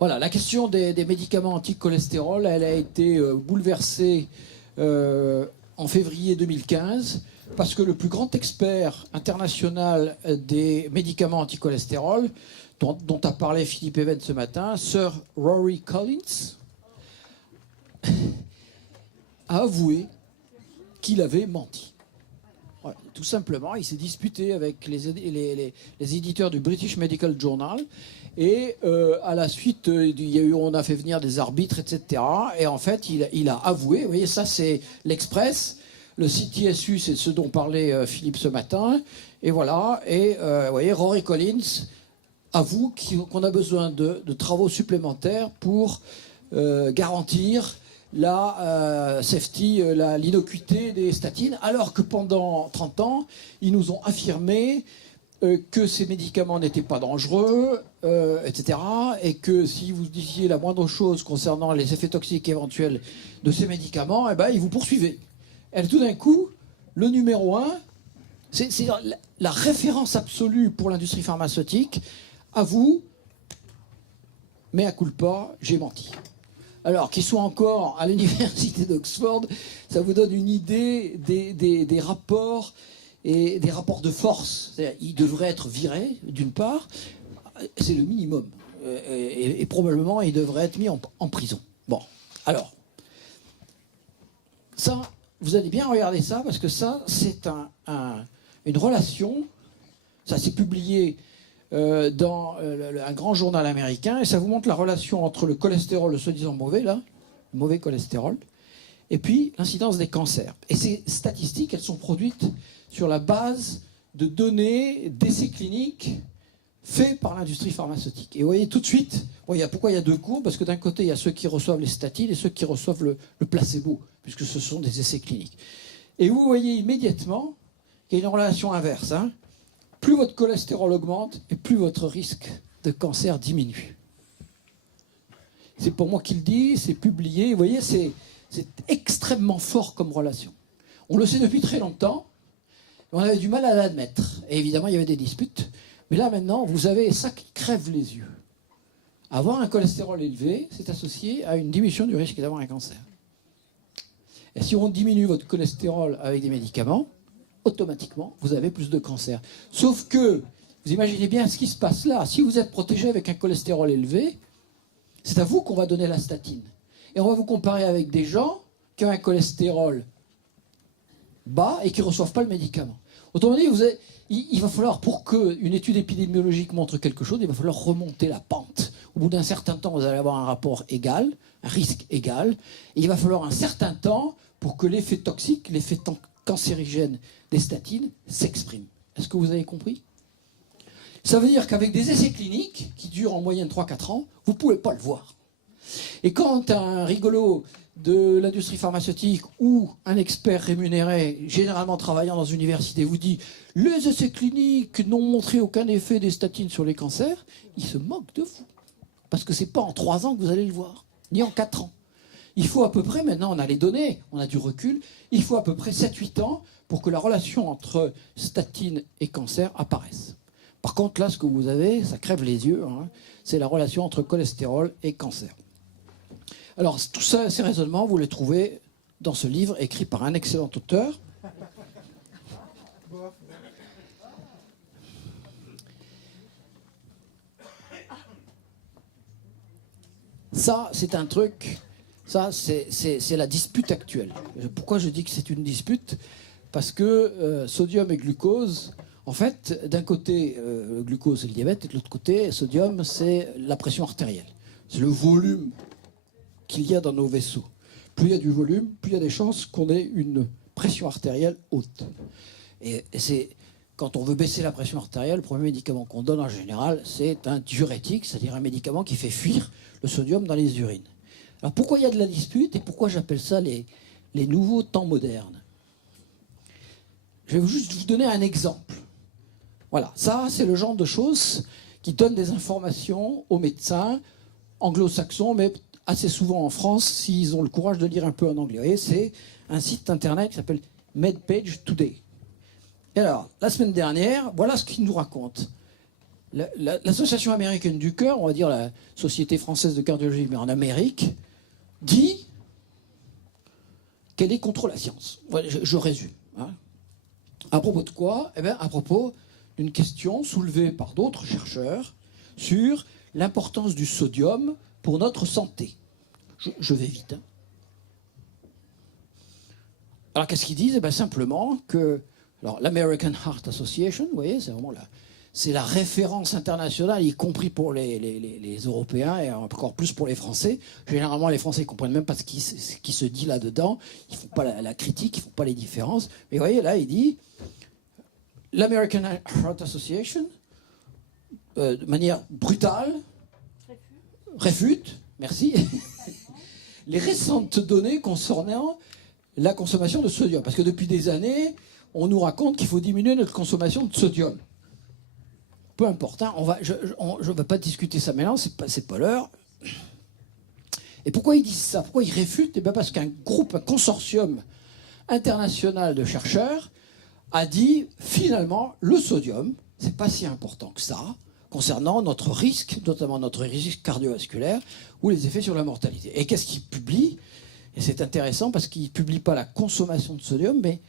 Voilà, la question des médicaments anti-cholestérol, elle a été bouleversée en février 2015 parce que le plus grand expert international des médicaments anti-cholestérol, dont a parlé Philippe Even ce matin, Sir Rory Collins, a avoué qu'il avait menti. Voilà, tout simplement, il s'est disputé avec les éditeurs du British Medical Journal. Et à la suite, on a fait venir des arbitres, etc. Et en fait, il a avoué, vous voyez, ça c'est l'Express, le CTSU, c'est ce dont parlait Philippe ce matin. Et voilà, et vous voyez, Rory Collins avoue qu'on a besoin de travaux supplémentaires pour garantir la safety, l'innocuité des statines, alors que pendant 30 ans, ils nous ont affirmé que ces médicaments n'étaient pas dangereux, etc. Et que si vous disiez la moindre chose concernant les effets toxiques éventuels de ces médicaments, eh ben, ils vous poursuivaient. Et tout d'un coup, le numéro 1, c'est la référence absolue pour l'industrie pharmaceutique, avoue, mea culpa, j'ai menti. Alors, qu'ils soient encore à l'université d'Oxford, ça vous donne une idée des rapports et des rapports de force. Il devrait être viré, d'une part, c'est le minimum. Et probablement, il devrait être mis en prison. Bon, alors, ça, vous allez bien regarder ça, parce que ça, c'est une relation, ça s'est publié dans un grand journal américain, et ça vous montre la relation entre le cholestérol, le soi-disant mauvais, là, le mauvais cholestérol, et puis l'incidence des cancers. Et ces statistiques, elles sont produites sur la base de données d'essais cliniques faits par l'industrie pharmaceutique. Et vous voyez tout de suite, pourquoi il y a deux courbes, parce que d'un côté, il y a ceux qui reçoivent les statines et ceux qui reçoivent le placebo, puisque ce sont des essais cliniques. Et vous voyez immédiatement qu'il y a une relation inverse. Hein. Plus votre cholestérol augmente, et plus votre risque de cancer diminue. C'est pour moi qui le dis, c'est publié. Vous voyez, c'est extrêmement fort comme relation. On le sait depuis très longtemps, mais on avait du mal à l'admettre. Et évidemment, il y avait des disputes. Mais là, maintenant, vous avez ça qui crève les yeux. Avoir un cholestérol élevé, c'est associé à une diminution du risque d'avoir un cancer. Et si on diminue votre cholestérol avec des médicaments, automatiquement, vous avez plus de cancer. Sauf que, vous imaginez bien ce qui se passe là. Si vous êtes protégé avec un cholestérol élevé, c'est à vous qu'on va donner la statine. Et on va vous comparer avec des gens qui ont un cholestérol bas et qui ne reçoivent pas le médicament. Autrement dit, il va falloir, pour qu'une étude épidémiologique montre quelque chose, il va falloir remonter la pente. Au bout d'un certain temps, vous allez avoir un rapport égal, un risque égal, et il va falloir un certain temps pour que l'effet toxique, l'effet cancérigène des statines s'exprime. Est-ce que vous avez compris? Ça veut dire qu'avec des essais cliniques, qui durent en moyenne 3-4 ans, vous ne pouvez pas le voir. Et quand un rigolo de l'industrie pharmaceutique ou un expert rémunéré, généralement travaillant dans une université, vous dit « les essais cliniques n'ont montré aucun effet des statines sur les cancers », il se moque de vous. Parce que ce n'est pas en 3 ans que vous allez le voir, ni en 4 ans. Il faut à peu près, maintenant on a les données, on a du recul, il faut à peu près 7-8 ans pour que la relation entre statine et cancer apparaisse. Par contre, là, ce que vous avez, ça crève les yeux, hein, c'est la relation entre cholestérol et cancer. Alors, tout ça, ces raisonnements, vous les trouvez dans ce livre écrit par un excellent auteur. Ça, c'est un truc, ça, c'est la dispute actuelle. Pourquoi je dis que c'est une dispute? Parce que sodium et glucose, en fait, d'un côté, le glucose, c'est le diabète, et de l'autre côté, sodium, c'est la pression artérielle. C'est le volume qu'il y a dans nos vaisseaux. Plus il y a du volume, plus il y a des chances qu'on ait une pression artérielle haute. Et c'est quand on veut baisser la pression artérielle, le premier médicament qu'on donne en général, c'est un diurétique, c'est-à-dire un médicament qui fait fuir le sodium dans les urines. Alors pourquoi il y a de la dispute et pourquoi j'appelle ça les nouveaux temps modernes? Je vais juste vous donner un exemple. Voilà, ça c'est le genre de choses qui donnent des informations aux médecins anglo-saxons, mais assez souvent en France, s'ils ont le courage de lire un peu en anglais. C'est un site internet qui s'appelle MedPage Today. Et alors, la semaine dernière, voilà ce qu'il nous raconte. L'Association américaine du cœur, on va dire la Société française de cardiologie, mais en Amérique, dit qu'elle est contre la science. Voilà, je résume. Hein. À propos de quoi? Eh bien, à propos d'une question soulevée par d'autres chercheurs sur l'importance du sodium pour notre santé. Je vais vite. Hein. Alors, qu'est-ce qu'ils disent? Eh bien, simplement que l'American Heart Association, vous voyez, c'est vraiment c'est la référence internationale, y compris pour les Européens et encore plus pour les Français. Généralement, les Français ne comprennent même pas ce qui se dit là-dedans. Ils ne font pas la critique, ils ne font pas les différences. Mais vous voyez, là, il dit l'American Heart Association, de manière brutale, réfute, merci, les récentes données concernant la consommation de sodium. Parce que depuis des années, on nous raconte qu'il faut diminuer notre consommation de sodium. Peu importe, hein, je ne vais pas discuter ça maintenant, c'est pas l'heure. Et pourquoi ils disent ça? Pourquoi ils réfutent? Eh bien parce qu'un groupe, un consortium international de chercheurs a dit, finalement, le sodium, c'est pas si important que ça, concernant notre risque, notamment notre risque cardiovasculaire, ou les effets sur la mortalité. Et qu'est-ce qu'ils publient? Et c'est intéressant parce qu'ils ne publient pas la consommation de sodium, mais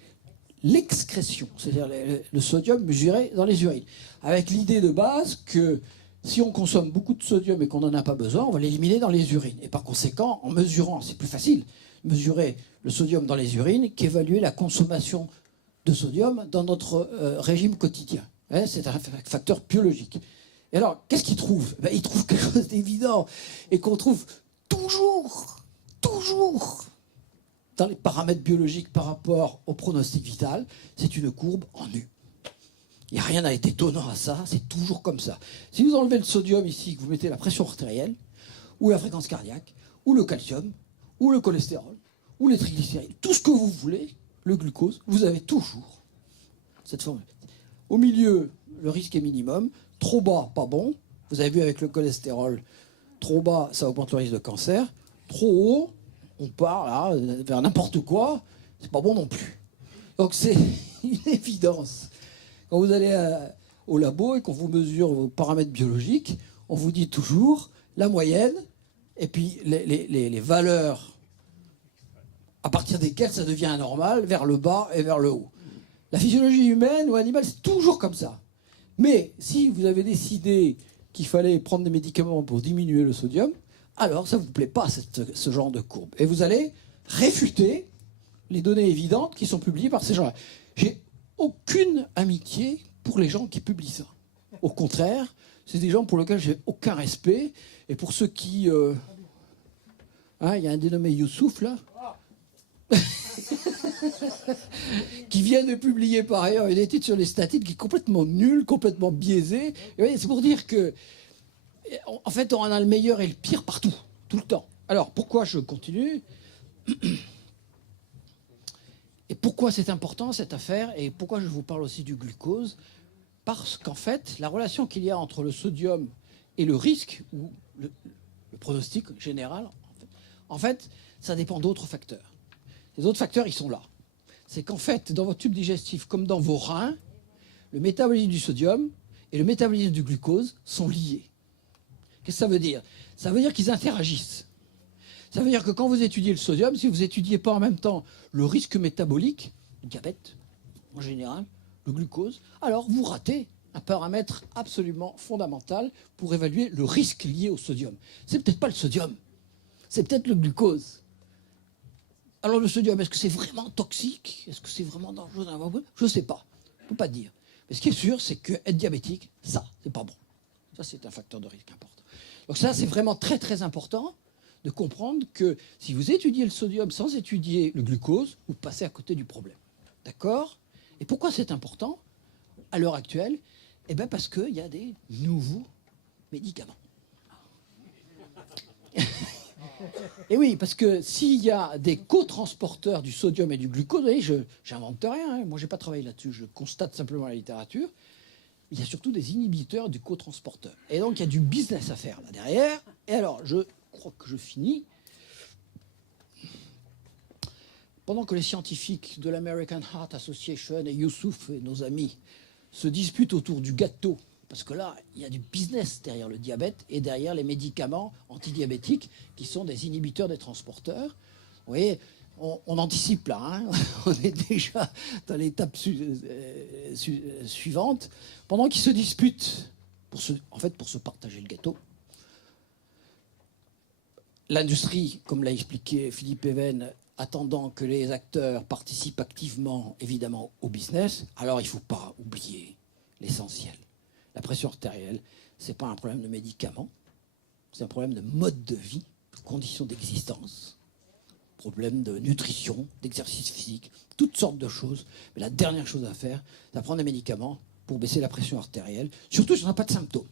l'excrétion, c'est-à-dire le sodium mesuré dans les urines. Avec l'idée de base que si on consomme beaucoup de sodium et qu'on n'en a pas besoin, on va l'éliminer dans les urines. Et par conséquent, en mesurant, c'est plus facile, mesurer le sodium dans les urines qu'évaluer la consommation de sodium dans notre régime quotidien. Hein, c'est un facteur biologique. Et alors, qu'est-ce qu'ils trouvent? Ben, ils trouvent quelque chose d'évident et qu'on trouve toujours dans les paramètres biologiques par rapport au pronostic vital, c'est une courbe en U. Il n'y a rien d'étonnant à ça, c'est toujours comme ça. Si vous enlevez le sodium ici, que vous mettez la pression artérielle, ou la fréquence cardiaque, ou le calcium, ou le cholestérol, ou les triglycérides, tout ce que vous voulez, le glucose, vous avez toujours cette formule. Au milieu, le risque est minimum, trop bas, pas bon. Vous avez vu avec le cholestérol, trop bas, ça augmente le risque de cancer, trop haut, on part là, vers n'importe quoi, c'est pas bon non plus. Donc c'est une évidence. Quand vous allez au labo et qu'on vous mesure vos paramètres biologiques, on vous dit toujours la moyenne et puis les valeurs à partir desquelles ça devient anormal, vers le bas et vers le haut. La physiologie humaine ou animale, c'est toujours comme ça. Mais si vous avez décidé qu'il fallait prendre des médicaments pour diminuer le sodium, alors ça ne vous plaît pas, ce genre de courbe. Et vous allez réfuter les données évidentes qui sont publiées par ces gens-là. J'ai aucune amitié pour les gens qui publient ça. Au contraire, c'est des gens pour lesquels j'ai aucun respect. Et pour ceux qui... hein, il y a un dénommé Youssouf, là, qui vient de publier par ailleurs une étude sur les statines qui est complètement nulle, complètement biaisée. Et c'est pour dire que en fait, on a le meilleur et le pire partout, tout le temps. Alors, pourquoi je continue? Et pourquoi c'est important, cette affaire? Et pourquoi je vous parle aussi du glucose? Parce qu'en fait, la relation qu'il y a entre le sodium et le risque, ou le pronostic général, en fait, ça dépend d'autres facteurs. Les autres facteurs, ils sont là. C'est qu'en fait, dans votre tube digestif, comme dans vos reins, le métabolisme du sodium et le métabolisme du glucose sont liés. Qu'est-ce que ça veut dire? Ça veut dire qu'ils interagissent. Ça veut dire que quand vous étudiez le sodium, si vous n'étudiez pas en même temps le risque métabolique, le diabète en général, le glucose, alors vous ratez un paramètre absolument fondamental pour évaluer le risque lié au sodium. C'est peut-être pas le sodium, c'est peut-être le glucose. Alors le sodium, est-ce que c'est vraiment toxique? Est-ce que c'est vraiment dangereux? Je ne sais pas, je ne peux pas dire. Mais ce qui est sûr, c'est qu'être diabétique, ça, c'est pas bon. Ça, c'est un facteur de risque important. Donc ça, c'est vraiment très très important de comprendre que si vous étudiez le sodium sans étudier le glucose, vous passez à côté du problème. D'accord? Et pourquoi c'est important à l'heure actuelle? Eh bien parce qu'il y a des nouveaux médicaments. Et oui, parce que s'il y a des cotransporteurs du sodium et du glucose, vous voyez, je n'invente rien, hein. Moi je n'ai pas travaillé là-dessus, je constate simplement la littérature. Il y a surtout des inhibiteurs du cotransporteur. Et donc, il y a du business à faire là derrière. Et alors, je crois que je finis. Pendant que les scientifiques de l'American Heart Association et Youssouf et nos amis se disputent autour du gâteau Parce que là, il y a du business derrière le diabète et derrière les médicaments antidiabétiques qui sont des inhibiteurs des transporteurs. Vous voyez, on anticipe là, hein. On est déjà dans l'étape suivante. Pendant qu'ils se disputent, pour se partager le gâteau, l'industrie, comme l'a expliqué Philippe Even, attendant que les acteurs participent activement, évidemment, au business, alors il ne faut pas oublier l'essentiel. La pression artérielle, ce n'est pas un problème de médicaments, c'est un problème de mode de vie, de conditions d'existence, problème de nutrition, d'exercice physique, toutes sortes de choses. Mais la dernière chose à faire, c'est de prendre des médicaments pour baisser la pression artérielle, surtout si on n'a pas de symptômes.